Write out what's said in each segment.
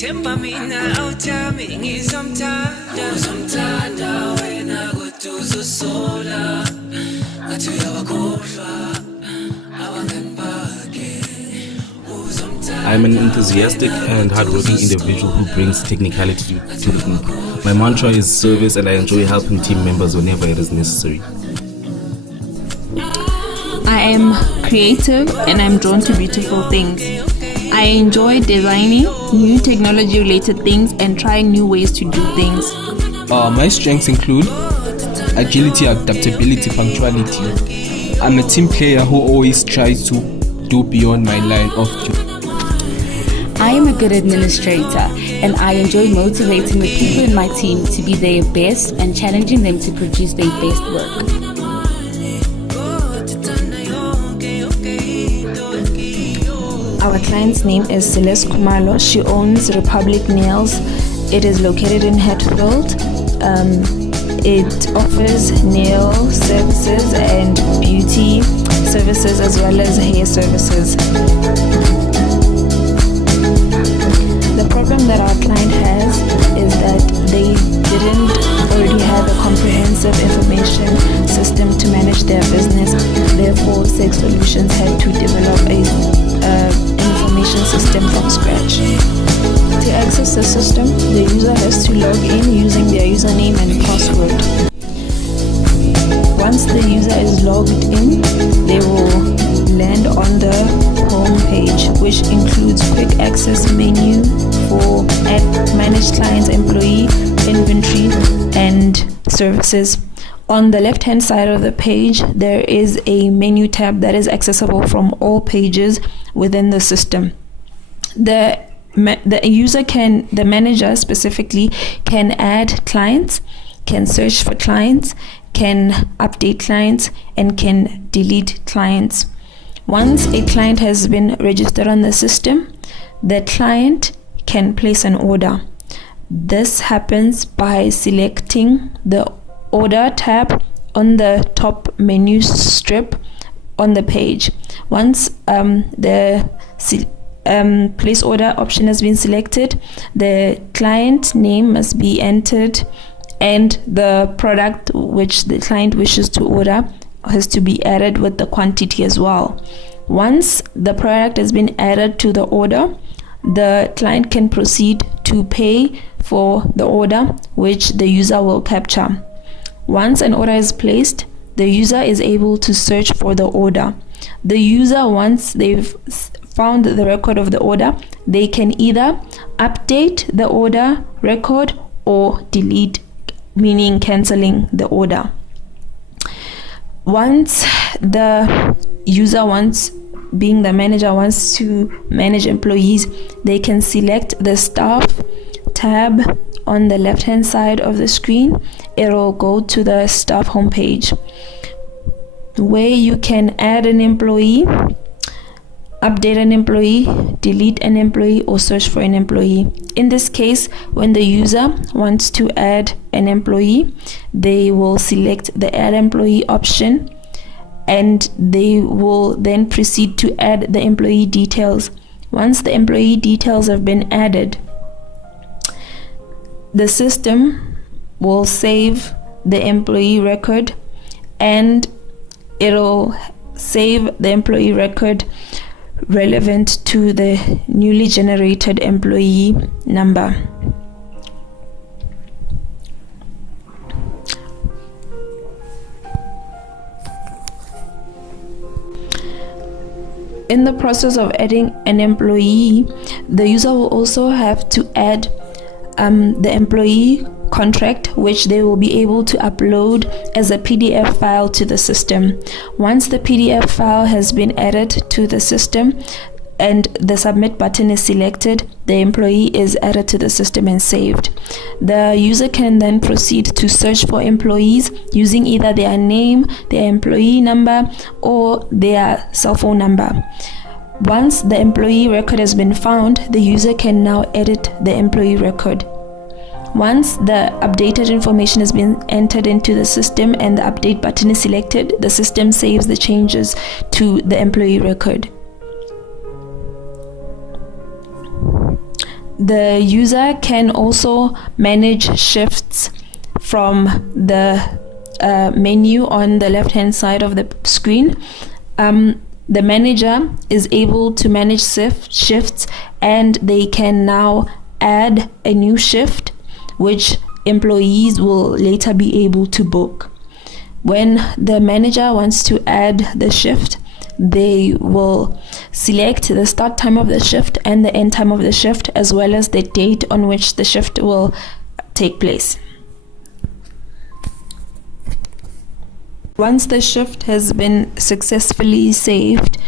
Tempa mina awujami ngizomthanda wena kodwa uzosola ngathi uyabakhohlwa abangani bakhe uzomthanda. I am an enthusiastic and hardworking individual who brings technicality to the group. My mantra is service, and I enjoy helping team members whenever it is necessary. I am creative and I'm drawn to beautiful things. I enjoy designing new technology-related things and trying new ways to do things. My strengths include agility, adaptability, punctuality. I'm a team player who always tries to do beyond my line of duty. I am a good administrator and I enjoy motivating the people in my team to be their best and challenging them to produce their best work. Our client's name is Celeste Kumalo. She owns Republic Nails. It is located in Hatfield. It offers nail services and beauty services as well as hair services. The problem that our client has is that they didn't already have a comprehensive information system to manage their business. Therefore, SEG Solutions had to develop a information system from scratch. To access the system, the user has to log in using their username and password. Once the user is logged in, they will land on the home page, which includes quick access menu for managed clients, employee, inventory, and services. On the left hand side of the page, there is a menu tab that is accessible from all pages within the system. The manager specifically can add clients, can search for clients, can update clients, and can delete clients. Once a client has been registered on the system, the client can place an order. This happens by selecting the order tab on the top menu strip on the page. Once the place order option has been selected, the client name must be entered and the product which the client wishes to order has to be added with the quantity as well. Once the product has been added to the order, the client can proceed to pay for the order which the user will capture. Once an order is placed, the user is able to search for the order. The user, once they've found the record of the order, they can either update the order record or delete, meaning cancelling the order. Once the user being the manager wants to manage employees, they can select the staff tab on the left hand side of the screen. It will go to the staff homepage where you can add an employee, update an employee, delete an employee, or search for an employee. In this case, when the user wants to add an employee, they will select the add employee option and they will then proceed to add the employee details. Once the employee details have been added, the system will save the employee record and it'll save the employee record relevant to the newly generated employee number. In the process of adding an employee, the user will also have to add the employee contract, which they will be able to upload as a PDF file to the system. Once the PDF file has been added to the system and the submit button is selected, the employee is added to the system and saved. The user can then proceed to search for employees using either their name, their employee number, or their cell phone number. Once the employee record has been found, the user can now edit the employee record. Once the updated information has been entered into the system and the update button is selected, the system saves the changes to the employee record. The user can also manage shifts from the menu on the left hand side of the screen. The manager is able to manage shifts, and they can now add a new shift which employees will later be able to book. When the manager wants to add the shift, they will select the start time of the shift and the end time of the shift, as well as the date on which the shift will take place. Once the shift has been successfully saved,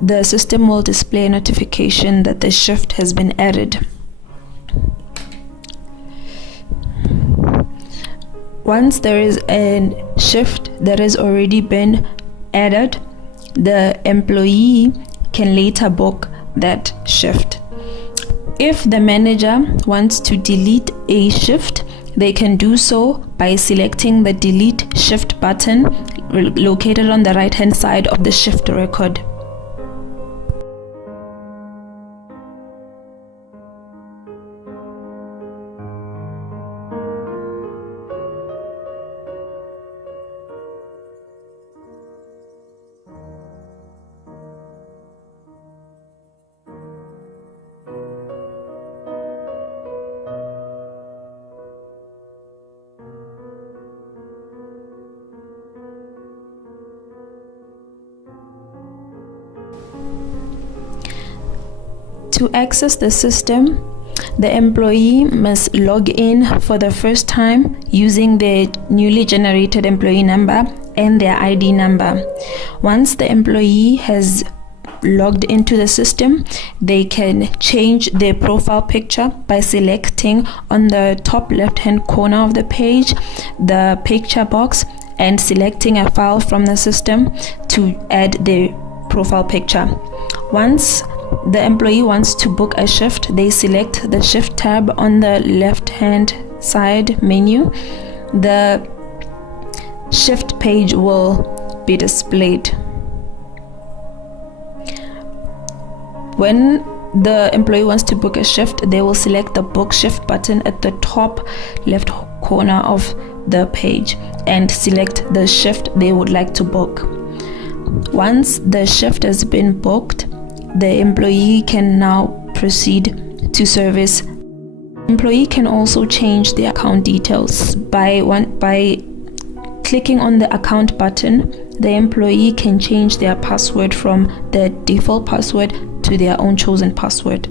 the system will display a notification that the shift has been added. Once there is a shift that has already been added, the employee can later book that shift. If the manager wants to delete a shift, they can do so by selecting the delete shift button located on the right hand side of the shift record. To access the system, the employee must log in for the first time using their newly generated employee number and their ID number. Once the employee has logged into the system, they can change their profile picture by selecting on the top left hand corner of the page the picture box and selecting a file from the system to add their profile picture. Once the employee wants to book a shift, they select the shift tab on the left hand side menu. The shift page will be displayed. When the employee wants to book a shift, they will select the book shift button at the top left corner of the page and select the shift they would like to book. Once the shift has been booked, the employee can now proceed to service. The employee can also change their account details by clicking on the account button. The employee can change their password from the default password to their own chosen password.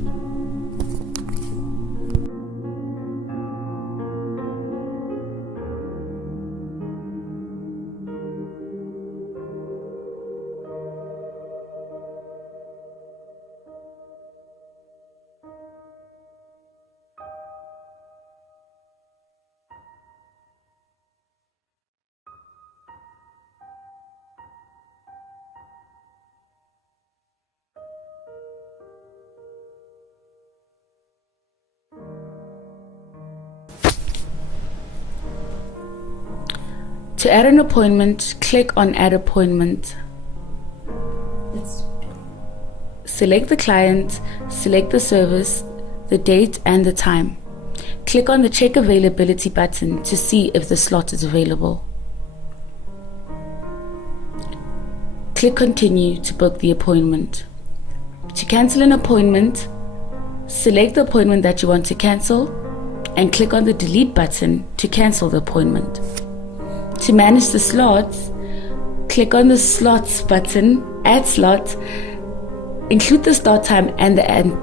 To add an appointment, click on Add Appointment. Select the client, select the service, the date and the time. Click on the Check Availability button to see if the slot is available. Click Continue to book the appointment. To cancel an appointment, select the appointment that you want to cancel and click on the Delete button to cancel the appointment. To manage the slots, click on the Slots button, Add Slot, include the start time and the end.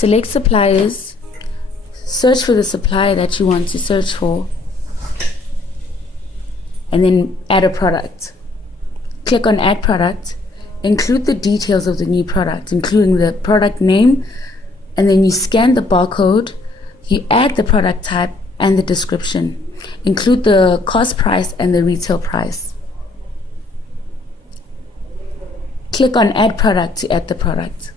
Select suppliers, search for the supplier that you want to search for, and then add a product. Click on add product, include the details of the new product, including the product name, and then you scan the barcode, you add the product type and the description. Include the cost price and the retail price. Click on add product to add the product.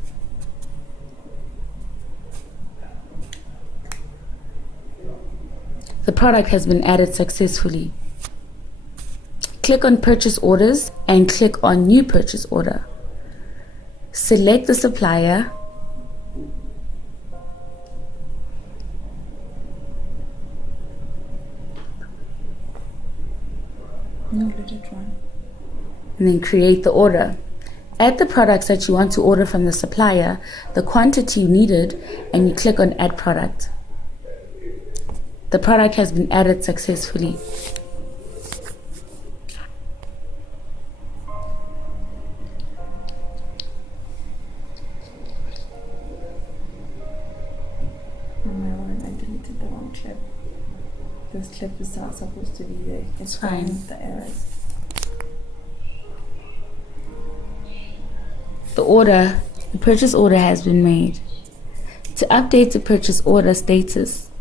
The product has been added successfully. Click on purchase orders and click on new purchase order. Select the supplier. No, let it run. And then create the order. Add the products that you want to order from the supplier, the quantity needed, and you click on add product. The product has been added successfully. Oh my word, I deleted the wrong clip. This clip is not supposed to be there. It's fine. With the errors. The purchase order has been made. To update the purchase order status,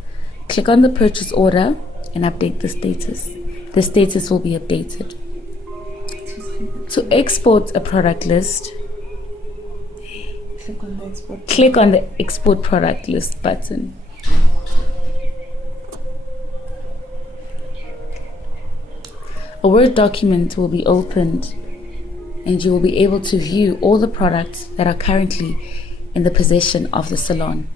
click on the purchase order and update the status. The status will be updated. To export a product list, Click on the export. click on the export product list button. A Word document will be opened and you will be able to view all the products that are currently in the possession of the salon.